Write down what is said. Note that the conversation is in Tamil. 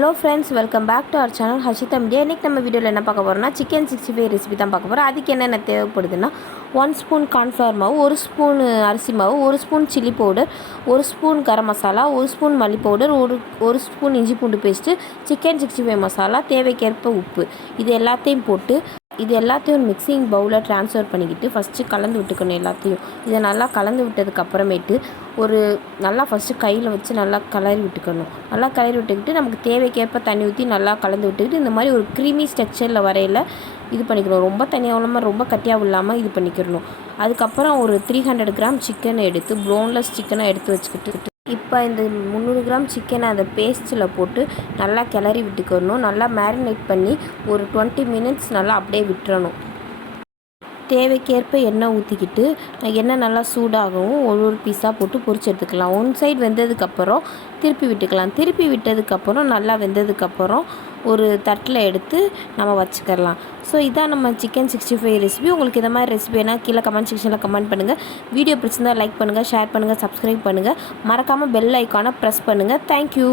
Hello friends, welcome back to our channel Harshita media. இன்றைக்கி நம்ம வீடியோவில் என்ன பார்க்க போகிறோம்னா சிக்கன் 65 ரெசிபி தான் பார்க்க போகிறோம். அதுக்கு என்னென்ன தேவைப்படுதுன்னா 1 ஸ்பூன் கார்ன்ஃப்ளவர் மாவு, 1 ஸ்பூன் அரிசி மாவு, 1 spoon chilli powder, 1 spoon garam masala, 1 spoon மல்லி பவுடர், ஒரு ஸ்பூன் இஞ்சி பூண்டு பேஸ்ட்டு, சிக்கன் 65 மசாலா, தேவைக்கேற்ப உப்பு. இது எல்லாத்தையும் போட்டு ஒரு மிக்சிங் பவுலில் ட்ரான்ஸ்ஃபர் பண்ணிக்கிட்டு ஃபஸ்ட்டு கலந்து விட்டுக்கணும் எல்லாத்தையும். இதை நல்லா கலந்து விட்டதுக்கப்புறமேட்டு நல்லா ஃபஸ்ட்டு கையில் வச்சு நல்லா கிளறி விட்டுக்கணும். நல்லா கிளறி விட்டுக்கிட்டு நமக்கு தேவைக்கேற்ப தண்ணி ஊற்றி நல்லா கலந்து விட்டுக்கிட்டு இந்த மாதிரி ஒரு க்ரீமி ஸ்ட்ரக்சரில் வரையில் இது பண்ணிக்கணும். ரொம்ப தனியாக இல்லாமல் ரொம்ப கட்டியாகவும் இல்லாமல் இது பண்ணிக்கிறணும். அதுக்கப்புறம் ஒரு 300 கிராம் சிக்கனை எடுத்து போன்லெஸ் சிக்கனை எடுத்து வச்சுக்கிட்டு இப்போ இந்த 300 கிராம் சிக்கனை அந்த பேஸ்ட்டில் போட்டு நல்லா கிளறி விட்டுக்கணும். நல்லா மேரினேட் பண்ணி ஒரு 20 மினிட்ஸ் நல்லா அப்படியே விட்டுறணும். தேவைக்கேற்ப எண்ணெய் ஊற்றிக்கிட்டு எண்ணெய் நல்லா சூடாகவும் ஒரு பீஸாக போட்டு பொரிச்சு எடுத்துக்கலாம். ஒன் சைடு வெந்ததுக்கப்புறம் திருப்பி விட்டுக்கலாம். திருப்பி விட்டதுக்கப்புறம் நல்லா வெந்ததுக்கப்புறம் ஒரு தட்டில் எடுத்து நம்ம வச்சுக்கலாம். ஸோ இதான் நம்ம சிக்கன் 65 ரெசிபி. உங்களுக்கு இந்த மாதிரி ரெசிபி வேணால் கீழே கமெண்ட் செக்ஷனில் கமெண்ட் பண்ணுங்கள். வீடியோ பிடிச்சிருந்தால் லைக் பண்ணுங்கள், ஷேர் பண்ணுங்கள், சப்ஸ்கிரைப் பண்ணுங்கள். மறக்காமல் பெல் ஐக்கானை ப்ரெஸ் பண்ணுங்கள். தேங்க்யூ.